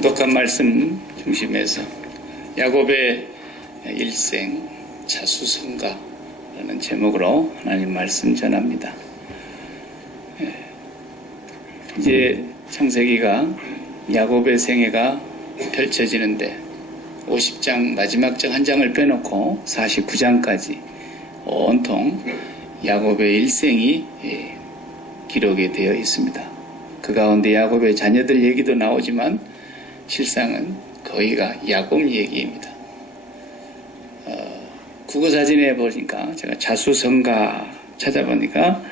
독한 말씀 중심에서 야곱의 일생 자수성가라는 제목으로 하나님 말씀 전합니다. 이제 창세기가 야곱의 생애가 펼쳐지는데 50장 마지막 장 한 장을 빼놓고 49장까지 온통 야곱의 일생이 기록이 되어 있습니다. 그 가운데 야곱의 자녀들 얘기도 나오지만 실상은 거의가 야곱 얘기입니다. 국어사전에 보니까 제가 자수성가 찾아보니까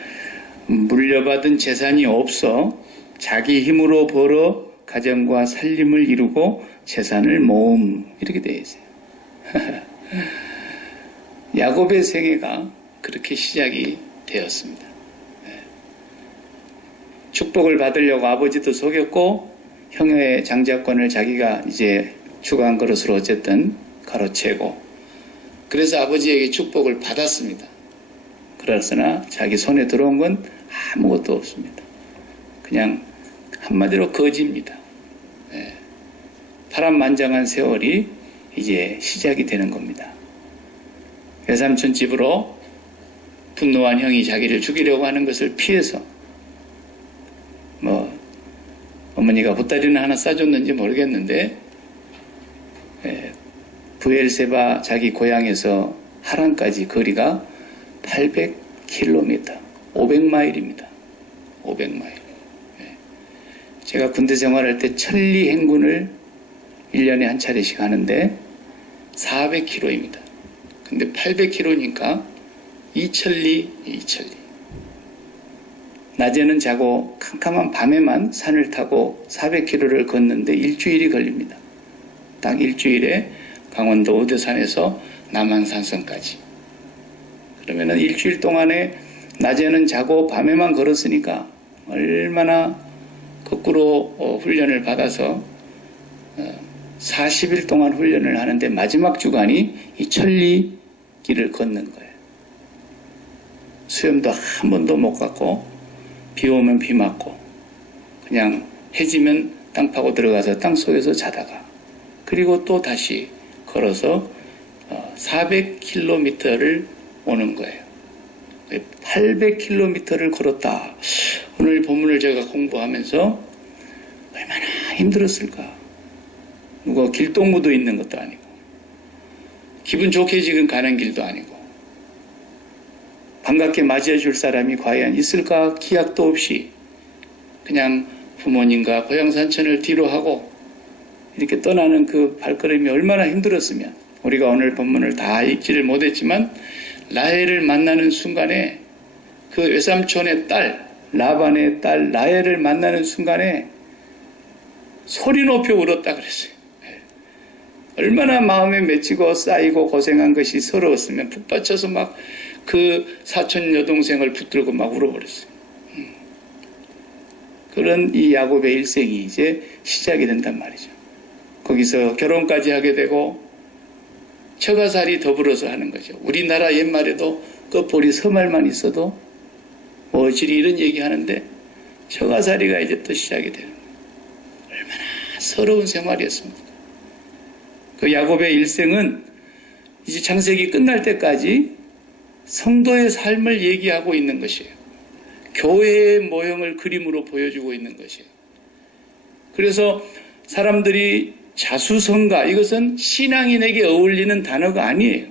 물려받은 재산이 없어 자기 힘으로 벌어 가정과 살림을 이루고 재산을 모음 이렇게 되어 있어요. 야곱의 생애가 그렇게 시작이 되었습니다. 축복을 받으려고 아버지도 속였고 형의 장자권을 자기가 이제 추구한 것으로 어쨌든 가로채고 그래서 아버지에게 축복을 받았습니다. 그러나 자기 손에 들어온 건 아무것도 없습니다. 그냥 한마디로 거지입니다. 파란만장한 세월이 이제 시작이 되는 겁니다. 외삼촌 집으로 분노한 형이 자기를 죽이려고 하는 것을 피해서 어머니가 보따리는 하나 싸줬는지 모르겠는데 부엘세바 자기 고향에서 하란까지 거리가 800km 500마일입니다. 500마일. 제가 군대 생활할 때 천리 행군을 1년에 한 차례씩 하는데 400km입니다. 근데 800km니까 2천리. 낮에는 자고 캄캄한 밤에만 산을 타고 400km를 걷는데 일주일이 걸립니다. 딱 일주일에 강원도 오대산에서 남한산성까지. 그러면은 일주일 동안에 낮에는 자고 밤에만 걸었으니까 얼마나 거꾸로 훈련을 받아서 40일 동안 훈련을 하는데 마지막 주간이 이 천리 길을 걷는 거예요. 수염도 한 번도 못 갔고 비 오면 비 맞고 그냥 해지면 땅 파고 들어가서 땅 속에서 자다가 그리고 또 다시 걸어서 400km를 오는 거예요. 800km를 걸었다. 오늘 본문을 제가 공부하면서 얼마나 힘들었을까. 누가 길동무도 있는 것도 아니고 기분 좋게 지금 가는 길도 아니고 반갑게 맞이해 줄 사람이 과연 있을까 기약도 없이 그냥 부모님과 고향 산천을 뒤로 하고 이렇게 떠나는 그 발걸음이 얼마나 힘들었으면 우리가 오늘 본문을 다 읽지를 못했지만 라헬을 만나는 순간에 그 외삼촌의 딸 라반의 딸 라헬을 만나는 순간에 소리 높여 울었다 그랬어요. 얼마나 마음에 맺히고 쌓이고 고생한 것이 서러웠으면 북받쳐서 막 그 사촌 여동생을 붙들고 막 울어버렸어요. 그런 이 야곱의 일생이 이제 시작이 된단 말이죠. 거기서 결혼까지 하게 되고 처가살이 더불어서 하는 거죠. 우리나라 옛말에도 끝볼이 서말만 있어도 어찌리 이런 얘기 하는데 처가살이가 이제 또 시작이 되는 거예요. 얼마나 서러운 생활이었습니까? 그 야곱의 일생은 이제 창세기 끝날 때까지 성도의 삶을 얘기하고 있는 것이에요. 교회의 모형을 그림으로 보여주고 있는 것이에요. 그래서 사람들이 자수성가 이것은 신앙인에게 어울리는 단어가 아니에요.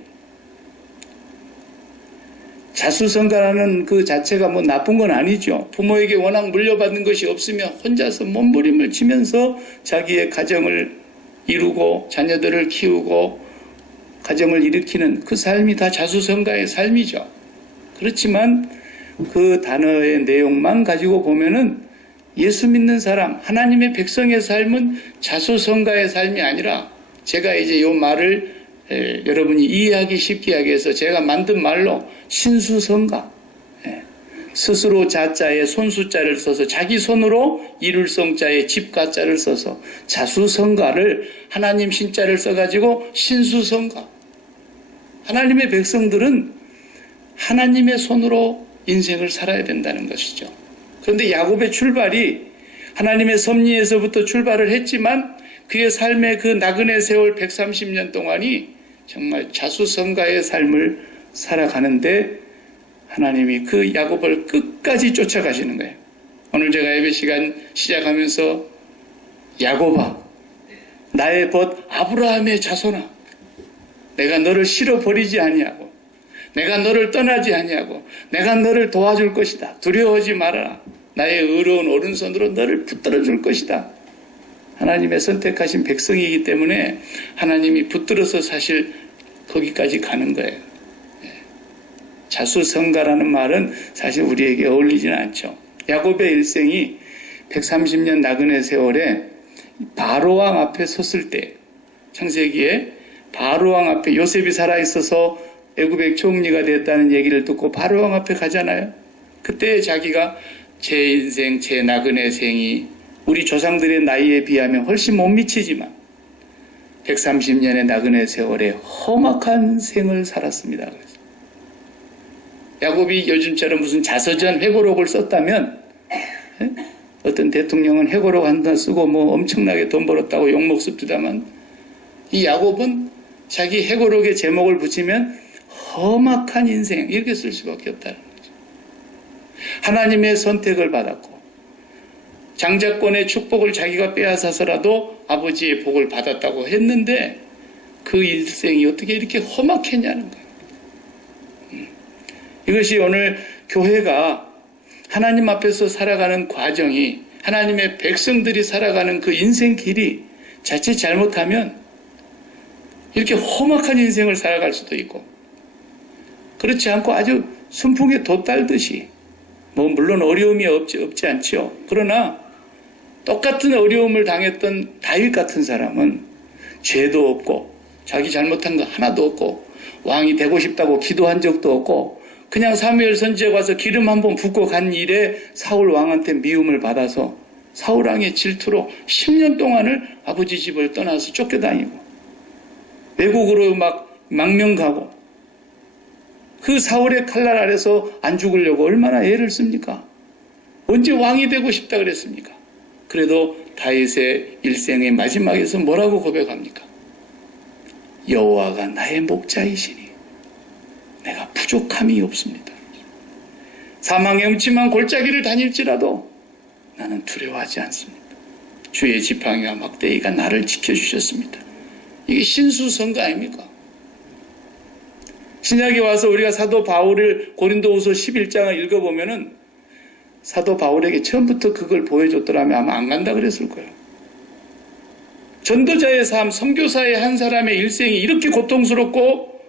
자수성가라는 그 자체가 뭐 나쁜 건 아니죠. 부모에게 워낙 물려받는 것이 없으면 혼자서 몸부림을 치면서 자기의 가정을 이루고 자녀들을 키우고 가정을 일으키는 그 삶이 다 자수성가의 삶이죠. 그렇지만 그 단어의 내용만 가지고 보면은 예수 믿는 사람, 하나님의 백성의 삶은 자수성가의 삶이 아니라 제가 이제 이 말을 여러분이 이해하기 쉽게 하기 위해서 제가 만든 말로 신수성가, 스스로 자자에 손수자를 써서 자기 손으로 이룰 성자에 집가자를 써서 자수성가를 하나님 신자를 써가지고 신수성가. 하나님의 백성들은 하나님의 손으로 인생을 살아야 된다는 것이죠. 그런데 야곱의 출발이 하나님의 섭리에서부터 출발을 했지만 그의 삶의 그 나그네 세월 130년 동안이 정말 자수성가의 삶을 살아가는데 하나님이 그 야곱을 끝까지 쫓아가시는 거예요. 오늘 제가 예배 시간 시작하면서 야곱아, 나의 벗 아브라함의 자손아, 내가 너를 실어버리지 아니하고 내가 너를 떠나지 아니하고 내가 너를 도와줄 것이다. 두려워하지 말아라. 나의 의로운 오른손으로 너를 붙들어 줄 것이다. 하나님의 선택하신 백성이기 때문에 하나님이 붙들어서 사실 거기까지 가는 거예요. 자수성가라는 말은 사실 우리에게 어울리지는 않죠. 야곱의 일생이 130년 나그네 세월에 바로왕 앞에 섰을 때, 창세기에 바로왕 앞에 요셉이 살아있어서 애굽의 총리가 됐다는 얘기를 듣고 바로왕 앞에 가잖아요. 그때 자기가 제 인생, 제 나그네 생이 우리 조상들의 나이에 비하면 훨씬 못 미치지만 130년의 나그네 세월에 험악한 생을 살았습니다. 야곱이 요즘처럼 무슨 자서전 회고록을 썼다면, 어떤 대통령은 회고록 한다 쓰고 뭐 엄청나게 돈 벌었다고 욕먹습니다만, 이 야곱은 자기 회고록에 제목을 붙이면 험악한 인생 이렇게 쓸 수밖에 없다는 거죠. 하나님의 선택을 받았고 장자권의 축복을 자기가 빼앗아서라도 아버지의 복을 받았다고 했는데 그 일생이 어떻게 이렇게 험악했냐는 거예요. 이것이 오늘 교회가 하나님 앞에서 살아가는 과정이, 하나님의 백성들이 살아가는 그 인생 길이 자칫 잘못하면 이렇게 험악한 인생을 살아갈 수도 있고, 그렇지 않고 아주 순풍에 돛 달듯이, 뭐 물론 어려움이 없지 않죠. 그러나 똑같은 어려움을 당했던 다윗 같은 사람은 죄도 없고 자기 잘못한 거 하나도 없고 왕이 되고 싶다고 기도한 적도 없고 그냥 사무엘 선지자가 와서 기름 한번 붓고 간 일에 사울 왕한테 미움을 받아서 사울 왕의 질투로 10년 동안을 아버지 집을 떠나서 쫓겨다니고 외국으로 막 망명 가고, 그 사울의 칼날 아래서 안 죽으려고 얼마나 애를 씁니까? 언제 왕이 되고 싶다 그랬습니까? 그래도 다윗의 일생의 마지막에서 뭐라고 고백합니까? 여호와가 나의 목자이시니 내가 부족함이 없습니다. 사망의 음침한 골짜기를 다닐지라도 나는 두려워하지 않습니다. 주의 지팡이와 막대기가 나를 지켜주셨습니다. 이게 신수성가 아닙니까? 신약에 와서 우리가 사도 바울을 고린도후서 11장을 읽어보면은 사도 바울에게 처음부터 그걸 보여줬더라면 아마 안 간다 그랬을 거예요. 전도자의 삶, 선교사의 한 사람의 일생이 이렇게 고통스럽고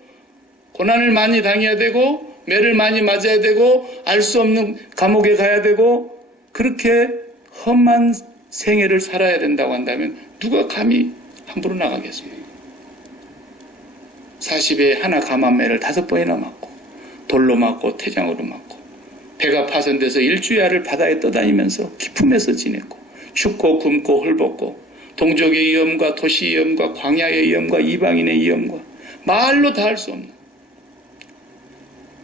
고난을 많이 당해야 되고 매를 많이 맞아야 되고 알 수 없는 감옥에 가야 되고 그렇게 험한 생애를 살아야 된다고 한다면 누가 감히 함부로 나가겠습니까? 40에 하나 감한매를 5번이나 맞고 돌로 맞고 태장으로 맞고 배가 파손돼서 일주야를 바다에 떠다니면서 기품에서 지냈고 춥고 굶고 헐벗고 동족의 위험과 도시 위험과 광야의 위험과 이방인의 위험과 말로 다 할 수 없는,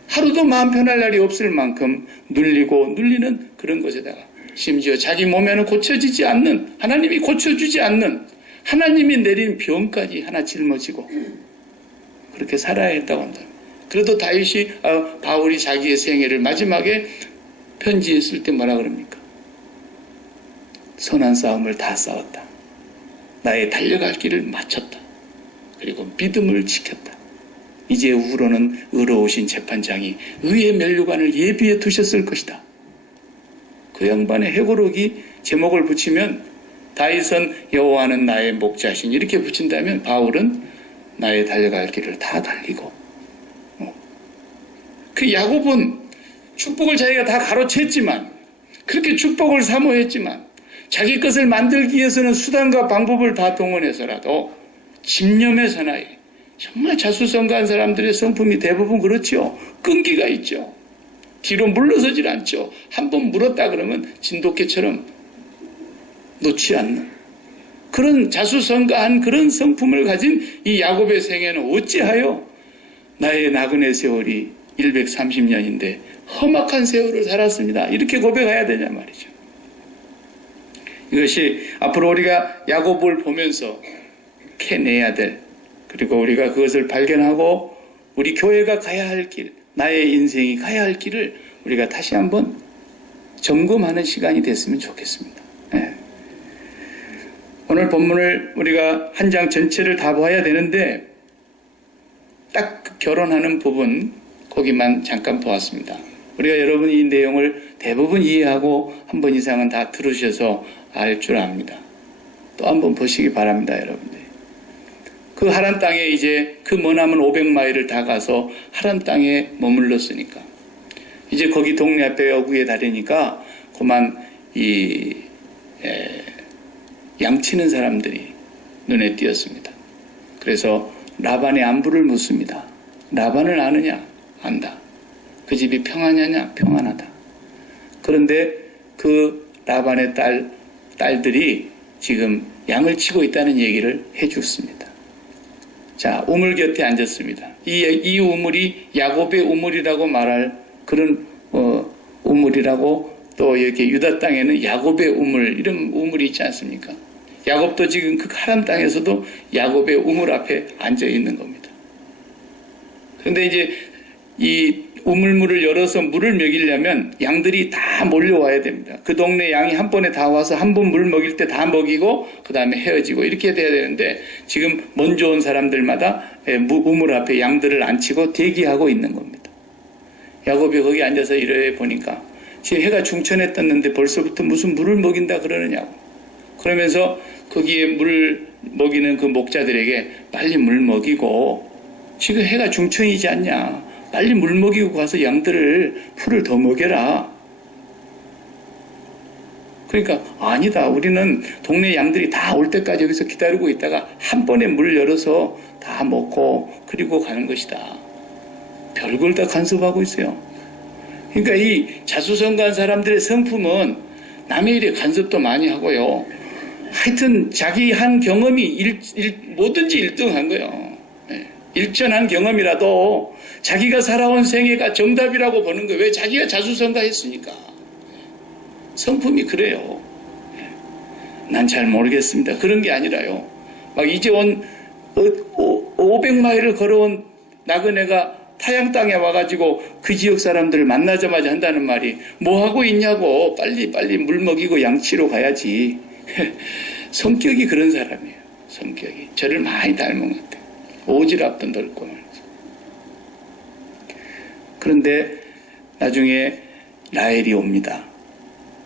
하루도 마음 편할 날이 없을 만큼 눌리고 눌리는 그런 것에다가 심지어 자기 몸에는 고쳐지지 않는, 하나님이 고쳐주지 않는, 하나님이 내린 병까지 하나 짊어지고 그렇게 살아야 했다고 한다. 그래도 다윗이 바울이 자기의 생애를 마지막에 편지에 쓸 때 뭐라 그럽니까? 선한 싸움을 다 싸웠다. 나의 달려갈 길을 마쳤다. 그리고 믿음을 지켰다. 이제 후로는 의로우신 재판장이 의의 면류관을 예비해 두셨을 것이다. 그 양반의 회고록이 제목을 붙이면 다윗은 여호와는 나의 목자신 이렇게 붙인다면 바울은 나의 달려갈 길을 다 달리고, 그 야곱은 축복을 자기가 다 가로챘지만, 그렇게 축복을 사모했지만 자기 것을 만들기 위해서는 수단과 방법을 다 동원해서라도 집념의 사나이, 정말 자수성가한 사람들의 성품이 대부분 그렇죠. 끈기가 있죠. 뒤로 물러서질 않죠. 한번 물었다 그러면 진돗개처럼 놓지 않는 그런 자수성가한 그런 성품을 가진 이 야곱의 생애는 어찌하여 나의 나그네 세월이 130년인데 험악한 세월을 살았습니다. 이렇게 고백해야 되냐 말이죠. 이것이 앞으로 우리가 야곱을 보면서 캐내야 될, 그리고 우리가 그것을 발견하고 우리 교회가 가야 할 길, 나의 인생이 가야 할 길을 우리가 다시 한번 점검하는 시간이 됐으면 좋겠습니다. 네. 오늘 본문을 우리가 한 장 전체를 다 봐야 되는데 딱 그 결혼하는 부분 거기만 잠깐 보았습니다. 우리가 여러분이 이 내용을 대부분 이해하고 한 번 이상은 다 들으셔서 알 줄 압니다. 또 한번 보시기 바랍니다, 여러분들. 그 하란 땅에 이제 그 머나먼 500마일을 다 가서 하란 땅에 머물렀으니까 이제 거기 동네 앞에 어구에 다리니까 그만 양치는 사람들이 눈에 띄었습니다. 그래서 라반의 안부를 묻습니다. 라반을 아느냐? 안다. 그 집이 평안하냐? 평안하다. 그런데 그 라반의 딸들이 지금 양을 치고 있다는 얘기를 해줬습니다. 자, 우물 곁에 앉았습니다. 이 우물이 야곱의 우물이라고 말할 그런 우물이라고, 또 이렇게 유다 땅에는 야곱의 우물, 이런 우물이 있지 않습니까? 야곱도 지금 그 하란 땅에서도 야곱의 우물 앞에 앉아 있는 겁니다. 그런데 이제 이 우물물을 열어서 물을 먹이려면 양들이 다 몰려와야 됩니다. 그 동네 양이 한 번에 다 와서 한 번 물 먹일 때 다 먹이고 그 다음에 헤어지고 이렇게 돼야 되는데 지금 먼저 온 사람들마다 우물 앞에 양들을 앉히고 대기하고 있는 겁니다. 야곱이 거기 앉아서 이래 보니까 지금 해가 중천에 떴는데 벌써부터 무슨 물을 먹인다 그러느냐고. 그러면서 거기에 물을 먹이는 그 목자들에게 빨리 물 먹이고, 지금 해가 중천이지 않냐, 빨리 물 먹이고 가서 양들을 풀을 더 먹여라. 그러니까 아니다, 우리는 동네 양들이 다 올 때까지 여기서 기다리고 있다가 한 번에 물 열어서 다 먹고 그리고 가는 것이다. 별걸 다 간섭하고 있어요. 그러니까 이 자수성가한 사람들의 성품은 남의 일에 간섭도 많이 하고요. 하여튼 자기 한 경험이 뭐든지 1등한 거예요. 일천한 경험이라도 자기가 살아온 생애가 정답이라고 보는 거예요. 왜? 자기가 자수성가했으니까. 성품이 그래요. 난 잘 모르겠습니다. 그런 게 아니라요. 막 이제 온 500마일을 걸어온 나그네가 타양 땅에 와가지고 그 지역 사람들을 만나자마자 한다는 말이 뭐 하고 있냐고, 빨리 물 먹이고 양치러 가야지. 성격이 그런 사람이에요. 성격이 저를 많이 닮은 것 같아요. 오지랖도 넓고 말이죠. 그런데 나중에 라헬이 옵니다.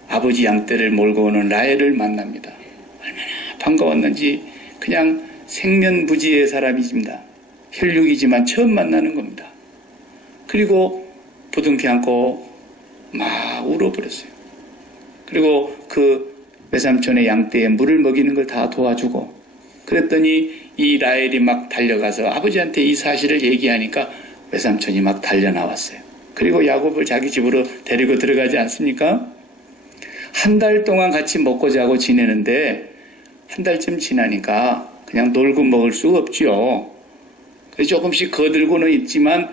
아버지 양떼를 몰고 오는 라헬을 만납니다. 얼마나 반가웠는지. 그냥 생면부지의 사람이십니다. 혈육이지만 처음 만나는 겁니다. 그리고 부둥켜 안고 막 울어버렸어요. 그리고 그 외삼촌의 양떼에 물을 먹이는 걸 다 도와주고, 그랬더니 이 라헬이 막 달려가서 아버지한테 이 사실을 얘기하니까 외삼촌이 막 달려나왔어요. 그리고 야곱을 자기 집으로 데리고 들어가지 않습니까? 한 달 동안 같이 먹고 자고 지내는데 한 달쯤 지나니까 그냥 놀고 먹을 수가 없죠. 그래서 조금씩 거들고는 있지만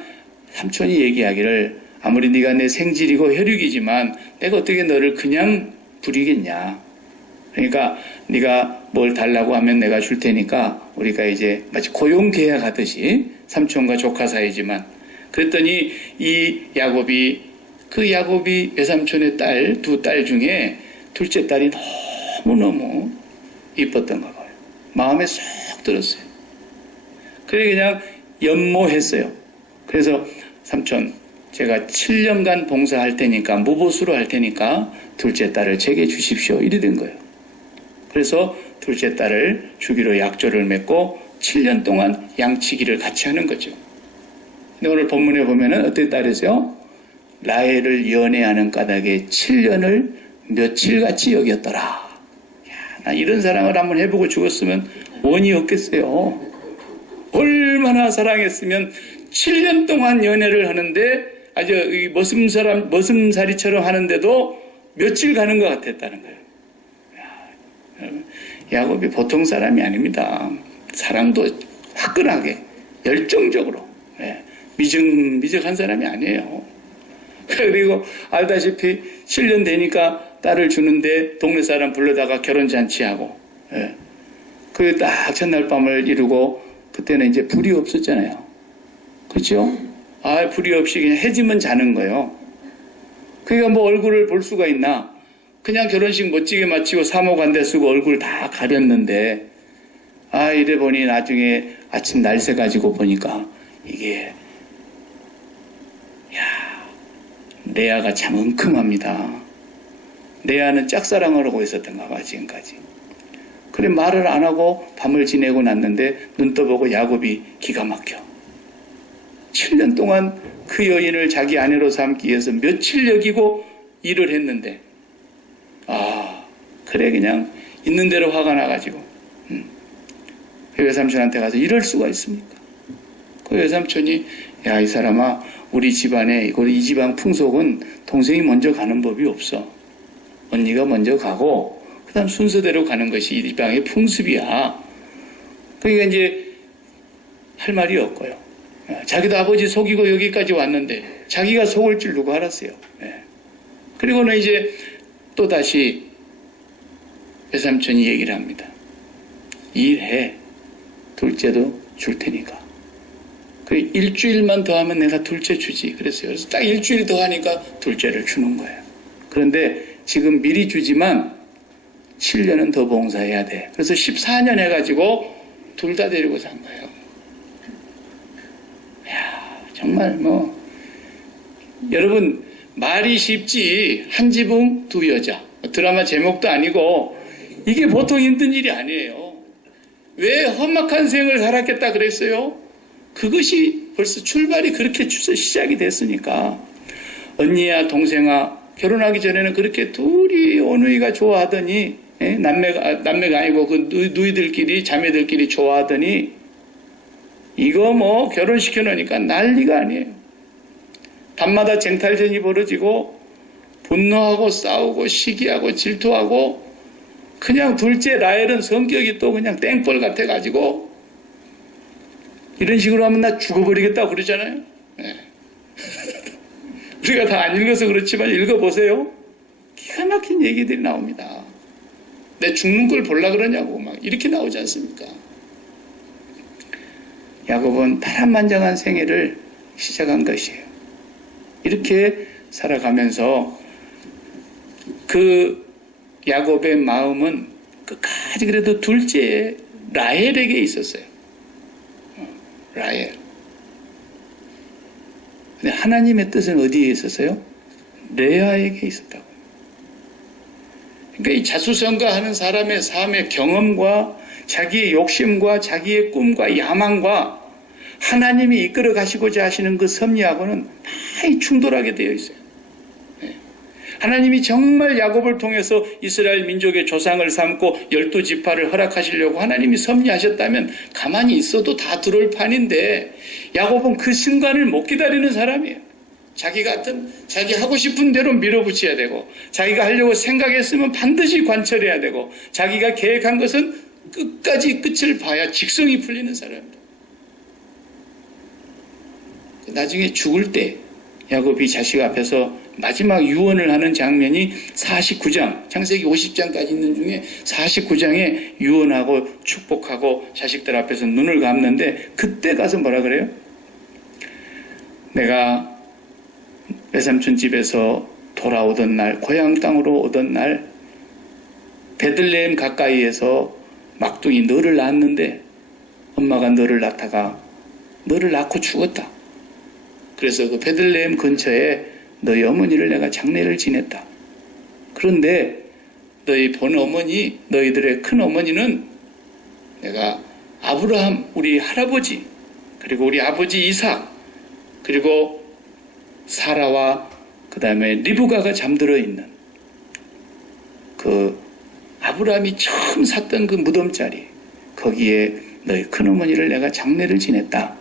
삼촌이 얘기하기를, 아무리 네가 내 생질이고 혈육이지만 내가 어떻게 너를 그냥 부리겠냐. 그러니까 네가 뭘 달라고 하면 내가 줄 테니까 우리가 이제 마치 고용 계약하듯이, 삼촌과 조카 사이지만. 그랬더니 이 야곱이 외삼촌의 딸, 두 딸 중에 둘째 딸이 너무너무 이뻤던가 봐요. 마음에 쏙 들었어요. 그래 그냥 연모했어요. 그래서 삼촌, 제가 7년간 봉사할 테니까, 무보수로 할 테니까 둘째 딸을 제게 주십시오. 이래 된 거예요. 그래서 둘째 딸을 주기로 약조를 맺고 7년 동안 양치기를 같이 하는 거죠. 근데 오늘 본문에 보면은 어떻게 따르세요? 라헬을 연애하는 까닭에 7년을 며칠같이 여겼더라. 야, 나 이런 사랑을 한번 해보고 죽었으면 원이 없겠어요. 얼마나 사랑했으면 7년 동안 연애를 하는데 아주 머슴살이처럼 하는데도 며칠 가는 것 같았다는 거예요. 야곱이 보통 사람이 아닙니다. 사랑도 화끈하게 열정적으로 미적한 사람이 아니에요. 그리고 알다시피 7년 되니까 딸을 주는데 동네 사람 불러다가 결혼잔치하고, 예. 그 딱 첫날 밤을 이루고, 그때는 이제 불이 없었잖아요. 그렇죠? 불이 없이 그냥 해지면 자는 거예요. 그러니까 뭐 얼굴을 볼 수가 있나? 그냥 결혼식 멋지게 마치고 사모관대 쓰고 얼굴 다 가렸는데, 이래 보니 나중에 아침 날새 가지고 보니까 이게, 레아가 참 은큼합니다. 레아는 짝사랑을 하고 있었던가 봐, 지금까지. 그래, 말을 안 하고 밤을 지내고 났는데 눈 떠보고 야곱이 기가 막혀. 7년 동안 그 여인을 자기 아내로 삼기 위해서 며칠 여기고 일을 했는데, 그래, 그냥 있는 대로 화가 나가지고, 그 외삼촌한테 가서 이럴 수가 있습니까? 그 외삼촌이, 야, 이 사람아, 우리 집안에, 이 집안 풍속은 동생이 먼저 가는 법이 없어. 언니가 먼저 가고, 그 다음 순서대로 가는 것이 이 집안의 풍습이야. 그러니까 이제 할 말이 없고요. 자기도 아버지 속이고 여기까지 왔는데, 자기가 속을 줄 누가 알았어요. 그리고는 이제 또다시 외삼촌이 얘기를 합니다. 일해. 둘째도 줄 테니까. 그 일주일만 더 하면 내가 둘째 주지. 그랬어요. 그래서 딱 일주일 더 하니까 둘째를 주는 거예요. 그런데 지금 미리 주지만 7년은 더 봉사해야 돼. 그래서 14년 해가지고 둘 다 데리고 산 거예요. 정말 여러분, 말이 쉽지 한 지붕 두 여자. 드라마 제목도 아니고 이게 보통 힘든 일이 아니에요. 왜 험악한 생을 살았겠다 그랬어요? 그것이 벌써 출발이 그렇게 시작이 됐으니까. 언니야 동생아, 결혼하기 전에는 그렇게 둘이 어느이가 좋아하더니, 남매가 아니고 그 누이들끼리 자매들끼리 좋아하더니 이거 결혼시켜 놓으니까 난리가 아니에요. 밤마다 쟁탈전이 벌어지고 분노하고 싸우고 시기하고 질투하고, 그냥 둘째 라헬은 성격이 또 그냥 땡벌 같아가지고 이런 식으로 하면 나 죽어버리겠다고 그러잖아요. 우리가 다 안 읽어서 그렇지만 읽어보세요. 기가 막힌 얘기들이 나옵니다. 내 죽는 걸 보려 그러냐고 막 이렇게 나오지 않습니까? 야곱은 파란만장한 생애를 시작한 것이에요. 이렇게 살아가면서 그 야곱의 마음은 끝까지 그래도 둘째 라헬에게 있었어요. 라헬. 근데 하나님의 뜻은 어디에 있었어요? 레아에게 있었다고. 그러니까 이 자수성가하는 사람의 삶의 경험과 자기의 욕심과 자기의 꿈과 야망과 하나님이 이끌어 가시고자 하시는 그 섭리하고는 많이 충돌하게 되어 있어요. 하나님이 정말 야곱을 통해서 이스라엘 민족의 조상을 삼고 12지파를 허락하시려고 하나님이 섭리하셨다면 가만히 있어도 다 들어올 판인데, 야곱은 그 순간을 못 기다리는 사람이에요. 자기 하고 싶은 대로 밀어붙여야 되고, 자기가 하려고 생각했으면 반드시 관철해야 되고, 자기가 계획한 것은 끝까지 끝을 봐야 직성이 풀리는 사람입니다. 나중에 죽을 때 야곱이 자식 앞에서 마지막 유언을 하는 장면이 49장, 창세기 50장까지 있는 중에 49장에 유언하고 축복하고 자식들 앞에서 눈을 감는데, 그때 가서 뭐라 그래요? 내가 외삼촌 집에서 돌아오던 날, 고향 땅으로 오던 날, 베들레헴 가까이에서 막둥이 너를 낳았는데 엄마가 너를 낳다가 너를 낳고 죽었다. 그래서 그 베들레헴 근처에 너희 어머니를 내가 장례를 지냈다. 그런데 너희 본 어머니, 너희들의 큰 어머니는 내가 아브라함, 우리 할아버지, 그리고 우리 아버지 이삭, 그리고 사라와 그 다음에 리브가가 잠들어 있는 그 아브라함이 처음 샀던 그 무덤자리, 거기에 너희 큰어머니를 내가 장례를 지냈다.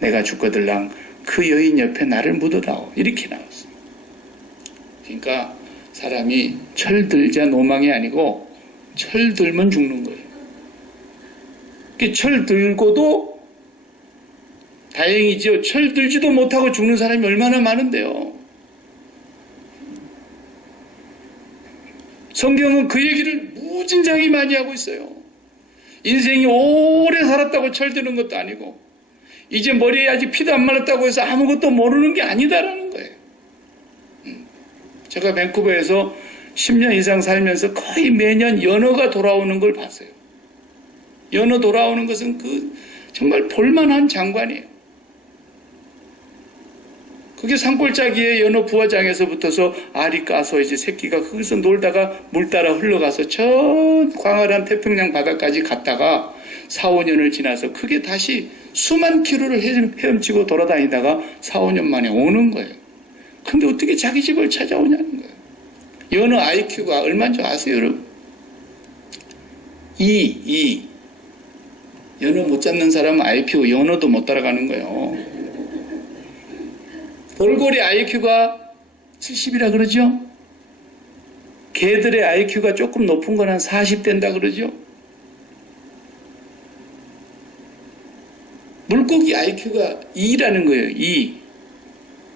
내가 죽거들랑 그 여인 옆에 나를 묻어다오. 이렇게 나왔어요. 그러니까 사람이 철들자 노망이 아니고 철들면 죽는 거예요. 철들고도 다행이죠. 철들지도 못하고 죽는 사람이 얼마나 많은데요. 성경은 그 얘기를 무진장이 많이 하고 있어요. 인생이 오래 살았다고 철드는 것도 아니고 이제 머리에 아직 피도 안 말랐다고 해서 아무것도 모르는 게 아니다라는 거예요. 제가 밴쿠버에서 10년 이상 살면서 거의 매년 연어가 돌아오는 걸 봤어요. 연어 돌아오는 것은 정말 볼만한 장관이에요. 그게 산골짜기에 연어 부화장에서 붙어서 알이 까서 이제 새끼가 거기서 놀다가 물 따라 흘러가서 저 광활한 태평양 바다까지 갔다가 4, 5년을 지나서 그게 다시 수만 킬로를 헤엄치고 돌아다니다가 4, 5년 만에 오는 거예요. 근데 어떻게 자기 집을 찾아오냐는 거예요. 연어 IQ가 얼마인 줄 아세요, 여러분? 2. 연어 못 잡는 사람은 IQ 연어도 못 따라가는 거예요. 돌고래 IQ가 70이라 그러죠? 개들의 IQ가 조금 높은 건 한 40 된다 그러죠? 물고기 IQ가 2라는 거예요, 2.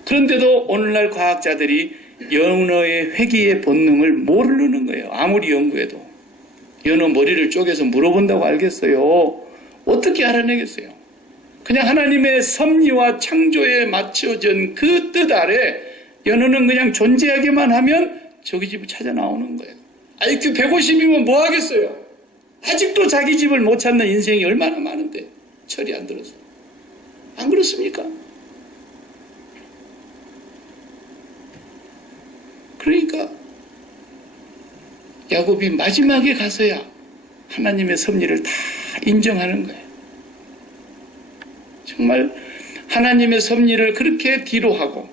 그런데도 오늘날 과학자들이 연어의 회귀의 본능을 모르는 거예요. 아무리 연구해도. 연어 머리를 쪼개서 물어본다고 알겠어요? 어떻게 알아내겠어요? 그냥 하나님의 섭리와 창조에 맞춰진 그 뜻 아래 연어는 그냥 존재하기만 하면 저기 집을 찾아 나오는 거예요. IQ 150이면 뭐 하겠어요? 아직도 자기 집을 못 찾는 인생이 얼마나 많은데 철이 안 들어서. 안 그렇습니까? 그러니까 야곱이 마지막에 가서야 하나님의 섭리를 다 인정하는 거예요. 정말 하나님의 섭리를 그렇게 뒤로 하고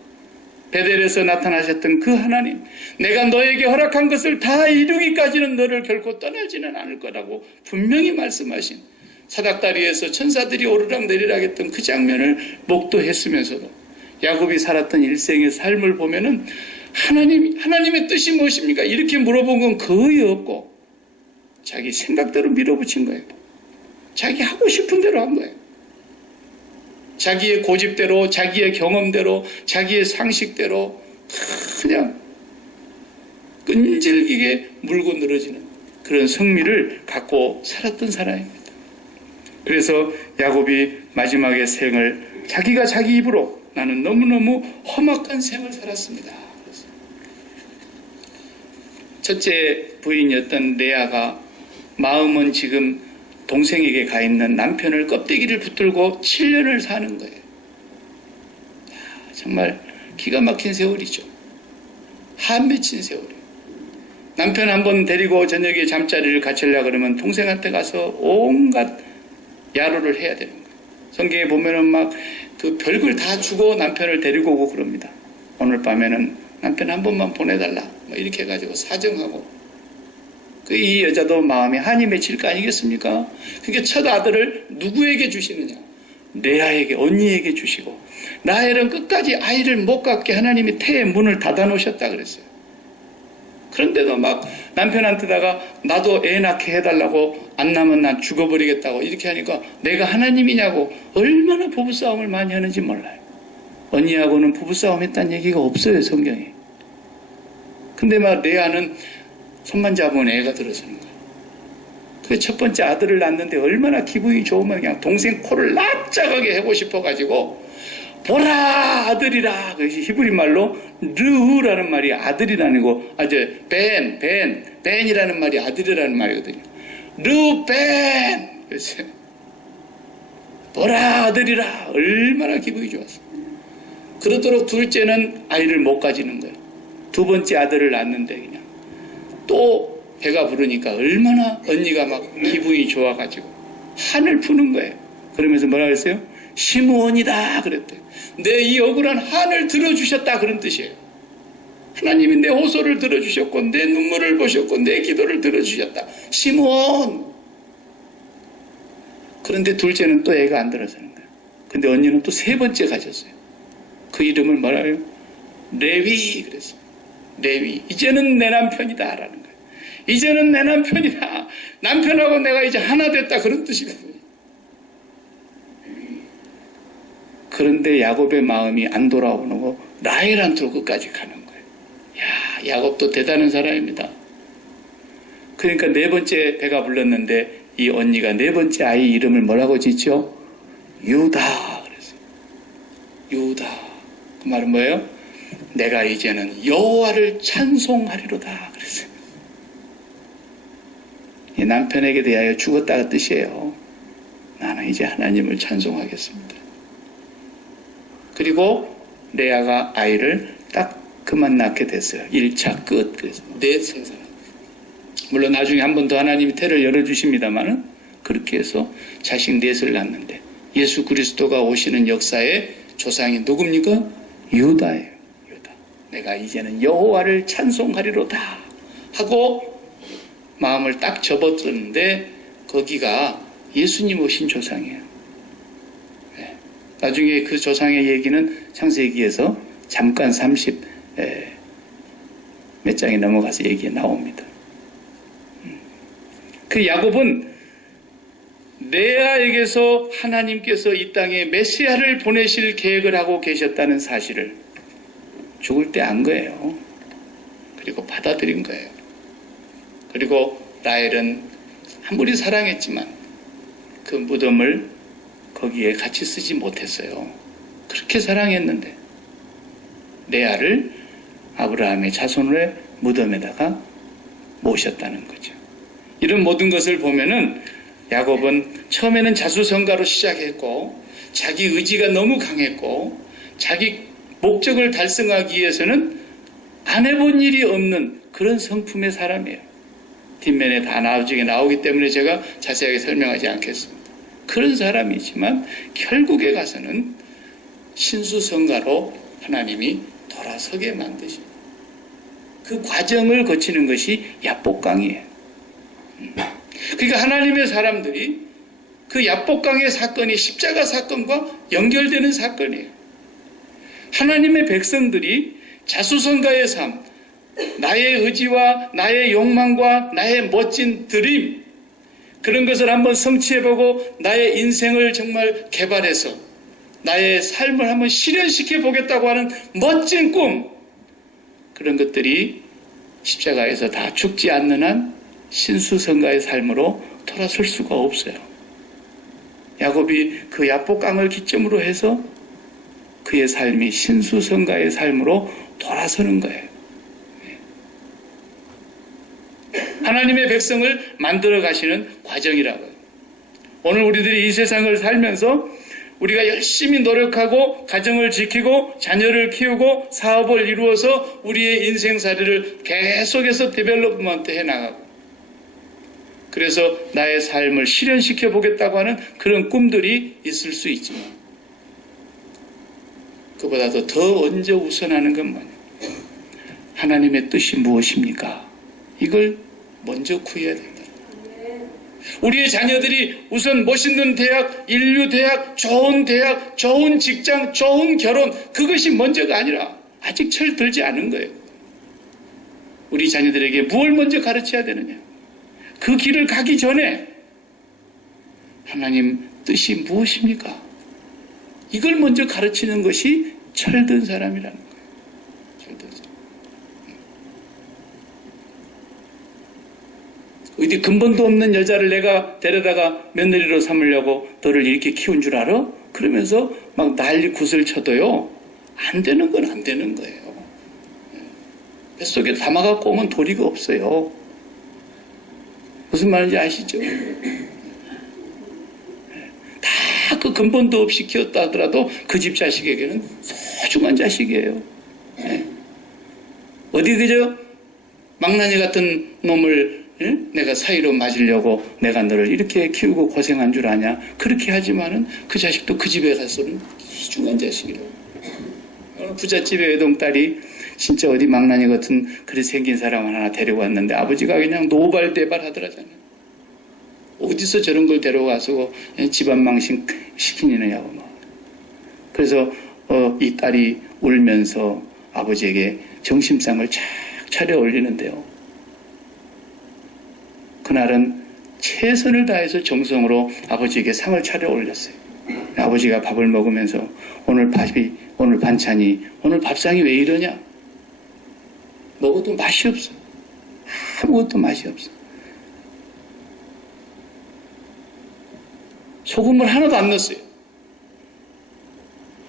베델에서 나타나셨던 그 하나님, 내가 너에게 허락한 것을 다 이루기까지는 너를 결코 떠나지는 않을 거라고 분명히 말씀하신 사닥다리에서 천사들이 오르락내리락 했던 그 장면을 목도했으면서도 야곱이 살았던 일생의 삶을 보면은 하나님의 뜻이 무엇입니까? 이렇게 물어본 건 거의 없고 자기 생각대로 밀어붙인 거예요. 자기 하고 싶은 대로 한 거예요. 자기의 고집대로, 자기의 경험대로, 자기의 상식대로 그냥 끈질기게 물고 늘어지는 그런 성미를 갖고 살았던 사람입니다. 그래서 야곱이 마지막의 생을 자기가 자기 입으로 나는 너무너무 험악한 생을 살았습니다. 첫째 부인이었던 레아가 마음은 지금 동생에게 가 있는 남편을 껍데기를 붙들고 7년을 사는 거예요. 정말 기가 막힌 세월이죠. 한 맺힌 세월이에요. 남편 한번 데리고 저녁에 잠자리를 갖추려고 그러면 동생한테 가서 온갖 야로를 해야 되는 거예요. 성경에 보면은 막 그 별걸 다 주고 남편을 데리고 오고 그럽니다. 오늘 밤에는 남편 한 번만 보내달라. 뭐 이렇게 해가지고 사정하고. 이 여자도 마음에 한이 맺힐 거 아니겠습니까? 그러니까 첫 아들을 누구에게 주시느냐? 레아에게, 언니에게 주시고, 라헬은 끝까지 아이를 못 갖게 하나님이 태의 문을 닫아 놓으셨다 그랬어요. 그런데도 막 남편한테다가 나도 애 낳게 해달라고, 안 낳으면 난 죽어버리겠다고 이렇게 하니까 내가 하나님이냐고 얼마나 부부싸움을 많이 하는지 몰라요. 언니하고는 부부싸움 했다는 얘기가 없어요, 성경에. 근데 막 레아는 손만 잡으면 애가 들어서는 거예요. 그 첫 번째 아들을 낳는데 얼마나 기분이 좋으면 그냥 동생 코를 납작하게 하고 싶어가지고 보라 아들이라. 그것이 히브리 말로 르우라는 말이 아들이라는 거. 벤이라는 말이 아들이라는 말이거든요. 르벤. 그래서 보라 아들이라. 얼마나 기분이 좋았어. 그러도록 둘째는 아이를 못 가지는 거예요. 두 번째 아들을 낳는데 그냥 또 배가 부르니까 얼마나 언니가 막 기분이 좋아가지고 한을 푸는 거예요. 그러면서 뭐라 그랬어요? 시므온이다 그랬대요. 내 이 억울한 한을 들어주셨다 그런 뜻이에요. 하나님이 내 호소를 들어주셨고 내 눈물을 보셨고 내 기도를 들어주셨다. 시므온. 그런데 둘째는 또 애가 안 들어서는 거예요. 근데 언니는 또 세 번째 가졌어요. 그 이름을 뭐라 해요? 레위 그랬어요. 레위. 이제는 내 남편이다 라는 거예요. 이제는 내 남편이다. 남편하고 내가 이제 하나 됐다 그런 뜻이거든요. 그런데 야곱의 마음이 안 돌아오는 거 라헬한테로 끝까지 가는 거예요. 야, 야곱도 대단한 사람입니다. 그러니까 네 번째 배가 불렀는데 이 언니가 네 번째 아이 이름을 뭐라고 짓죠? 유다 그랬어요. 유다. 그 말은 뭐예요? 내가 이제는 여호와를 찬송하리로다 그랬어요. 이 남편에게 대하여 죽었다가 뜻이에요. 나는 이제 하나님을 찬송하겠습니다. 그리고 레아가 아이를 딱 그만 낳게 됐어요. 1차 끝. 그래서 넷 생산. 물론 나중에 한 번 더 하나님이 태를 열어주십니다만은 그렇게 해서 자식 넷을 낳는데 예수 그리스도가 오시는 역사의 조상이 누굽니까? 유다예요. 유다. 내가 이제는 여호와를 찬송하리로다 하고 마음을 딱 접어들었는데 거기가 예수님 오신 조상이에요. 네. 나중에 그 조상의 얘기는 창세기에서 잠깐 30몇 장에 넘어가서 얘기가 나옵니다. 그 야곱은 레아에게서 하나님께서 이 땅에 메시아를 보내실 계획을 하고 계셨다는 사실을 죽을 때 안 거예요. 그리고 받아들인 거예요. 그리고 라헬은 아무리 사랑했지만 그 무덤을 거기에 같이 쓰지 못했어요. 그렇게 사랑했는데 레아를 아브라함의 자손의 무덤에다가 모셨다는 거죠. 이런 모든 것을 보면은 야곱은 처음에는 자수성가로 시작했고 자기 의지가 너무 강했고 자기 목적을 달성하기 위해서는 안 해본 일이 없는 그런 성품의 사람이에요. 뒷면에 다 나중에 나오기 때문에 제가 자세하게 설명하지 않겠습니다. 그런 사람이지만 결국에 가서는 신수성가로 하나님이 돌아서게 만드십니다. 그 과정을 거치는 것이 야복강이에요. 그러니까 하나님의 사람들이 그 야복강의 사건이 십자가 사건과 연결되는 사건이에요. 하나님의 백성들이 자수성가의 삶, 나의 의지와 나의 욕망과 나의 멋진 드림, 그런 것을 한번 성취해보고 나의 인생을 정말 개발해서 나의 삶을 한번 실현시켜 보겠다고 하는 멋진 꿈, 그런 것들이 십자가에서 다 죽지 않는 한 신수성가의 삶으로 돌아설 수가 없어요. 야곱이 그 야복강을 기점으로 해서 그의 삶이 신수성가의 삶으로 돌아서는 거예요. 하나님의 백성을 만들어 가시는 과정이라고요. 오늘 우리들이 이 세상을 살면서 우리가 열심히 노력하고 가정을 지키고 자녀를 키우고 사업을 이루어서 우리의 인생살이를 계속해서 데벨롭먼트 해나가고 그래서 나의 삶을 실현시켜 보겠다고 하는 그런 꿈들이 있을 수 있지만 그보다도 더 먼저 우선하는 건 뭐냐? 하나님의 뜻이 무엇입니까? 이걸 먼저 구해야 된다. 우리의 자녀들이 우선 멋있는 대학, 인류 대학, 좋은 직장, 좋은 결혼, 그것이 먼저가 아니라 아직 철들지 않은 거예요. 우리 자녀들에게 무엇을 먼저 가르쳐야 되느냐? 그 길을 가기 전에 하나님 뜻이 무엇입니까? 이걸 먼저 가르치는 것이 철든 사람이라는 거예요. 철든 사람. 어디 근본도 없는 여자를 내가 데려다가 며느리로 삼으려고 너를 이렇게 키운 줄 알아? 그러면서 막 난리 굿을 쳐도요. 안 되는 건 안 되는 거예요. 뱃속에 담아갖고 오면 도리가 없어요. 무슨 말인지 아시죠? 다 그 근본도 없이 키웠다 하더라도 그 집 자식에게는 소중한 자식이에요. 어디 그저 망나니 같은 놈을 내가 사이로 맞으려고 내가 너를 이렇게 키우고 고생한 줄 아냐? 그렇게 하지만은 그 자식도 그 집에 가서는 소중한 자식이라고. 부잣집의 외동딸이 진짜 어디 망나니 같은 그리 생긴 사람 하나 데려왔는데 아버지가 그냥 노발대발 하더라잖아요. 어디서 저런 걸 데려와서 집안 망신 시키느냐고 막. 그래서 이 딸이 울면서 아버지에게 정심상을 착 차려 올리는데요. 그날은 최선을 다해서 정성으로 아버지에게 상을 차려 올렸어요. 아버지가 밥을 먹으면서 오늘 반찬이, 오늘 밥상이 왜 이러냐? 먹어도 맛이 없어. 아무것도 맛이 없어. 소금을 하나도 안 넣었어요.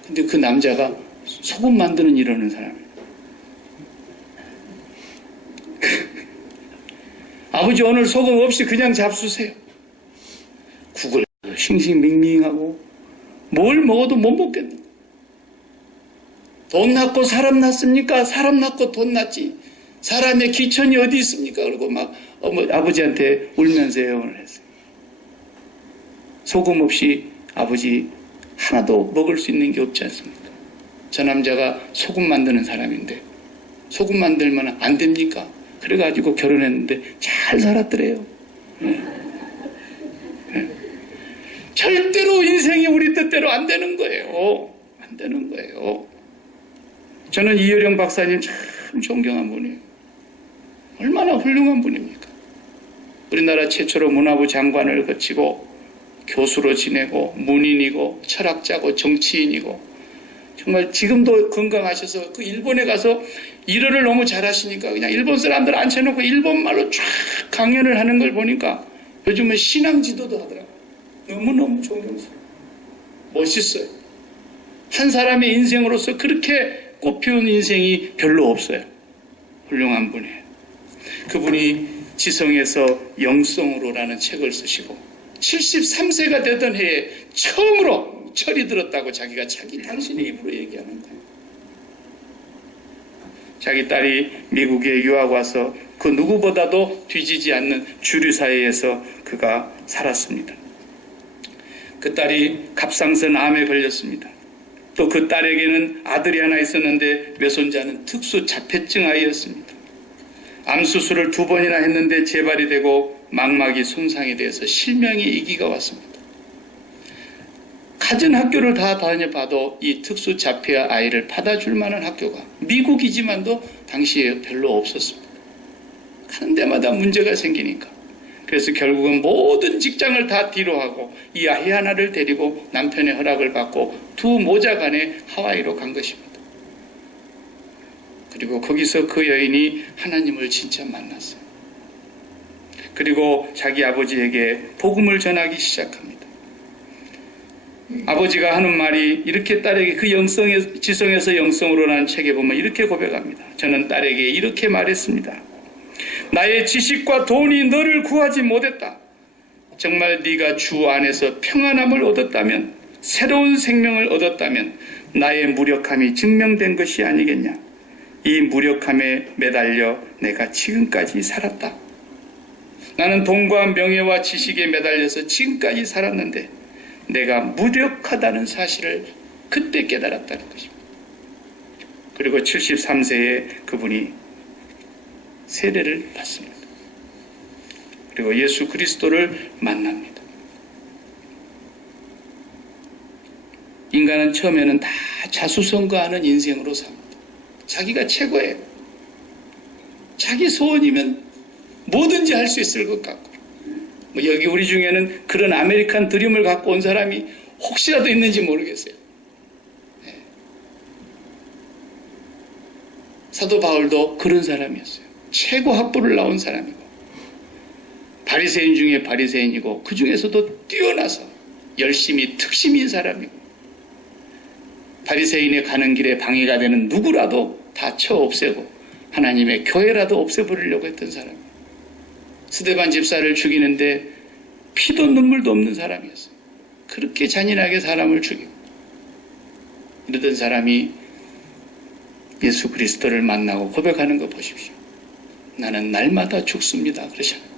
근데 그 남자가 소금 만드는 일 하는 사람이에요. 아버지 오늘 소금 없이 그냥 잡수세요. 국을 싱싱밍밍하고 뭘 먹어도 못 먹겠네. 돈 낳고 사람 낳습니까? 사람 낳고 돈 낳지. 사람의 기천이 어디 있습니까? 그리고 막 아버지한테 울면서 애원을 했어요. 소금 없이 아버지 하나도 먹을 수 있는 게 없지 않습니까? 저 남자가 소금 만드는 사람인데 소금 만들면 안 됩니까? 그래가지고 결혼했는데 잘 살았더래요. 절대로 인생이 우리 뜻대로 안 되는 거예요. 안 되는 거예요. 저는 이효령 박사님 참 존경한 분이에요. 얼마나 훌륭한 분입니까? 우리나라 최초로 문화부 장관을 거치고 교수로 지내고 문인이고 철학자고 정치인이고 정말 지금도 건강하셔서 그 일본에 가서 일어를 너무 잘하시니까 그냥 일본 사람들 앉혀놓고 일본말로 쫙 강연을 하는 걸 보니까 요즘은 신앙 지도도 하더라고요. 너무너무 존경스러워요. 멋있어요. 한 사람의 인생으로서 그렇게 꽃피운 인생이 별로 없어요. 훌륭한 분이에요. 그분이 지성에서 영성으로라는 책을 쓰시고 73세가 되던 해에 처음으로 철이 들었다고 자기가 당신의 입으로 얘기하는 거예요. 자기 딸이 미국에 유학 와서 그 누구보다도 뒤지지 않는 주류 사회에서 그가 살았습니다. 그 딸이 갑상선 암에 걸렸습니다. 또 그 딸에게는 아들이 하나 있었는데 외손자는 특수 자폐증 아이였습니다. 암 수술을 2번이나 했는데 재발이 되고 망막이 손상이 돼서 실명의 위기가 왔습니다. 갖은 학교를 다 다녀봐도 이 특수 자폐 아이를 받아줄 만한 학교가 미국이지만도 당시에 별로 없었습니다. 가는 데마다 문제가 생기니까. 그래서 결국은 모든 직장을 다 뒤로 하고 이 아이 하나를 데리고 남편의 허락을 받고 두 모자간에 하와이로 간 것입니다. 그리고 거기서 그 여인이 하나님을 진짜 만났어요. 그리고 자기 아버지에게 복음을 전하기 시작합니다. 아버지가 하는 말이 이렇게 딸에게 그 지성에서 영성으로라는 책에 보면 이렇게 고백합니다. 저는 딸에게 이렇게 말했습니다. 나의 지식과 돈이 너를 구하지 못했다. 정말 네가 주 안에서 평안함을 얻었다면, 새로운 생명을 얻었다면 나의 무력함이 증명된 것이 아니겠냐. 이 무력함에 매달려 내가 지금까지 살았다. 나는 돈과 명예와 지식에 매달려서 지금까지 살았는데 내가 무력하다는 사실을 그때 깨달았다는 것입니다. 그리고 73세에 그분이 세례를 받습니다. 그리고 예수 그리스도를 만납니다. 인간은 처음에는 다 자수성가하는 인생으로 삽니다. 자기가 최고예요. 자기 소원이면 뭐든지 할 수 있을 것 같고, 여기 우리 중에는 그런 아메리칸 드림을 갖고 온 사람이 혹시라도 있는지 모르겠어요. 네. 사도 바울도 그런 사람이었어요. 최고 학부를 나온 사람이고 바리새인 중에 바리새인이고 그 중에서도 뛰어나서 열심히 특심인 사람이고 바리새인의 가는 길에 방해가 되는 누구라도 다 쳐 없애고 하나님의 교회라도 없애버리려고 했던 사람이에요. 스데반 집사를 죽이는데 피도 눈물도 없는 사람이었어요. 그렇게 잔인하게 사람을 죽이고 이러던 사람이 예수 그리스도를 만나고 고백하는 거 보십시오. 나는 날마다 죽습니다. 그러잖아요.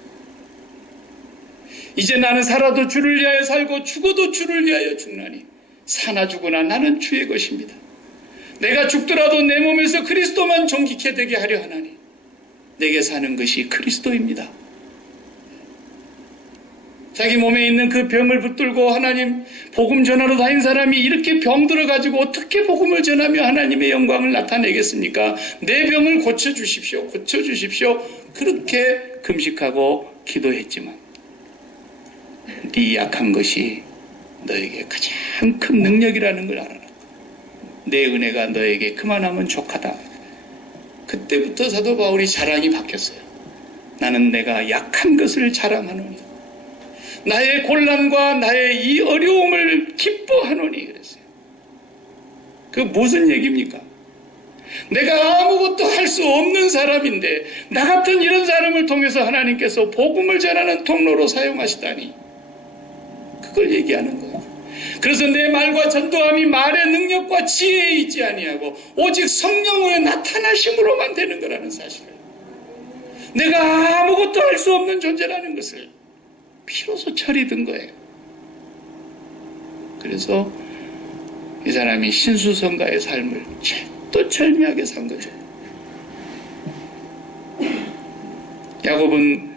이제 나는 살아도 주를 위하여 살고 죽어도 주를 위하여 죽나니 사나 죽으나 나는 주의 것입니다. 내가 죽더라도 내 몸에서 그리스도만 존귀케 되게 하려 하나니 내게 사는 것이 그리스도입니다. 자기 몸에 있는 그 병을 붙들고 하나님 복음 전하러 다닌 사람이 이렇게 병들어가지고 어떻게 복음을 전하며 하나님의 영광을 나타내겠습니까? 내 병을 고쳐주십시오. 고쳐주십시오. 그렇게 금식하고 기도했지만 네 약한 것이 너에게 가장 큰 능력이라는 걸 알아라. 내 은혜가 너에게 그만하면 족하다. 그때부터 사도 바울이 자랑이 바뀌었어요. 나는 내가 약한 것을 자랑하노니 나의 곤란과 나의 이 어려움을 기뻐하노니 그랬어요. 그 무슨 얘기입니까? 내가 아무것도 할 수 없는 사람인데 나 같은 이런 사람을 통해서 하나님께서 복음을 전하는 통로로 사용하시다니, 그걸 얘기하는 거예요. 그래서 내 말과 전도함이 말의 능력과 지혜에 있지 아니하고 오직 성령의 나타나심으로만 되는 거라는 사실을, 내가 아무것도 할 수 없는 존재라는 것을 비로소 철이 든 거예요. 그래서 이 사람이 신수성가의 삶을 또 철미하게 산 거죠. 야곱은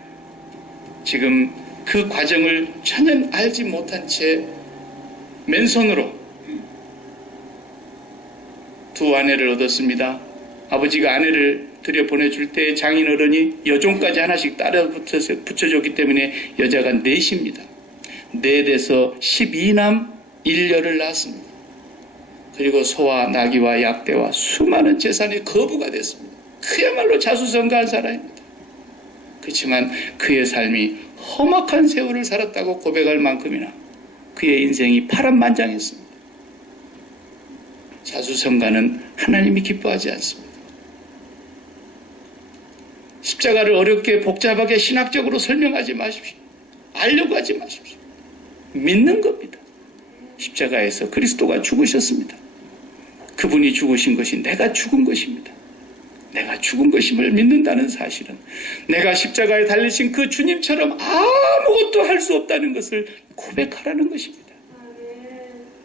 지금 그 과정을 전혀 알지 못한 채 맨손으로 두 아내를 얻었습니다. 아버지가 아내를 들여보내줄 때 장인어른이 여종까지 하나씩 따라 붙여줬기 때문에 여자가 넷입니다. 넷에서 12남 1녀를 낳았습니다. 그리고 소와 나귀와 약대와 수많은 재산이 거부가 됐습니다. 그야말로 자수성가한 사람입니다. 그렇지만 그의 삶이 험악한 세월을 살았다고 고백할 만큼이나 그의 인생이 파란만장했습니다. 자수성가는 하나님이 기뻐하지 않습니다. 십자가를 어렵게 복잡하게 신학적으로 설명하지 마십시오. 알려고 하지 마십시오. 믿는 겁니다. 십자가에서 그리스도가 죽으셨습니다. 그분이 죽으신 것이 내가 죽은 것입니다. 내가 죽은 것임을 믿는다는 사실은 내가 십자가에 달리신 그 주님처럼 아무것도 할 수 없다는 것을 고백하라는 것입니다.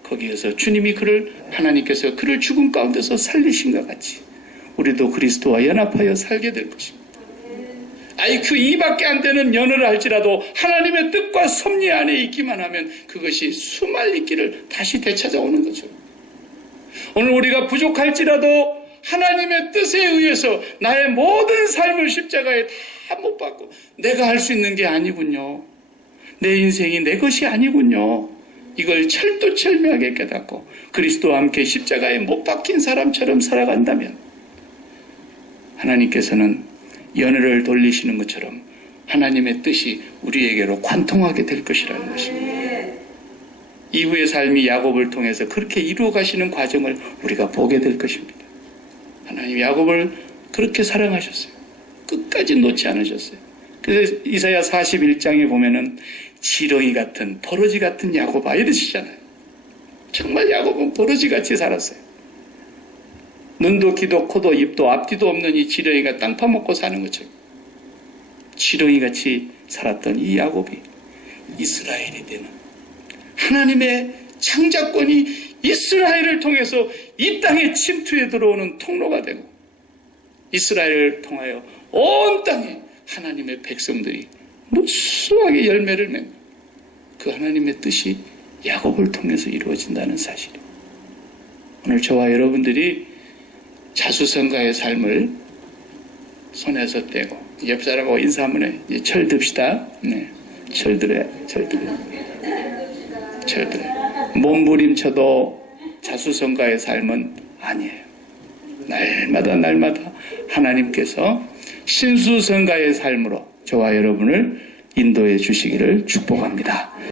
거기에서 주님이 하나님께서 그를 죽음 가운데서 살리신 것 같이 우리도 그리스도와 연합하여 살게 될 것입니다. 그 이밖에 안 되는 연애를 할지라도 하나님의 뜻과 섭리 안에 있기만 하면 그것이 수말리 길을 다시 되찾아오는 거죠. 오늘 우리가 부족할지라도 하나님의 뜻에 의해서 나의 모든 삶을 십자가에 다 못 박고 내가 할 수 있는 게 아니군요. 내 인생이 내 것이 아니군요. 이걸 철두철미하게 깨닫고 그리스도와 함께 십자가에 못 박힌 사람처럼 살아간다면 하나님께서는 연애를 돌리시는 것처럼 하나님의 뜻이 우리에게로 관통하게 될 것이라는 것입니다. 이후의 삶이 야곱을 통해서 그렇게 이루어 가시는 과정을 우리가 보게 될 것입니다. 하나님 야곱을 그렇게 사랑하셨어요. 끝까지 놓지 않으셨어요. 그래서 이사야 41장에 보면은 지렁이 같은 버러지 같은 야곱아 이러시잖아요. 정말 야곱은 버러지같이 살았어요. 눈도 귀도 코도 입도 앞뒤도 없는 이 지렁이가 땅 파먹고 사는 것처럼 지렁이같이 살았던 이 야곱이 이스라엘이 되는 하나님의 창작권이 이스라엘을 통해서 이 땅에 침투해 들어오는 통로가 되고 이스라엘을 통하여 온 땅에 하나님의 백성들이 무수하게 열매를 맺는 그 하나님의 뜻이 야곱을 통해서 이루어진다는 사실. 오늘 저와 여러분들이 자수성가의 삶을 손에서 떼고 옆 사람하고 인사 한번 해. 철듭시다. 네. 철들어. 몸부림쳐도 자수성가의 삶은 아니에요. 날마다 하나님께서 신수성가의 삶으로 저와 여러분을 인도해 주시기를 축복합니다.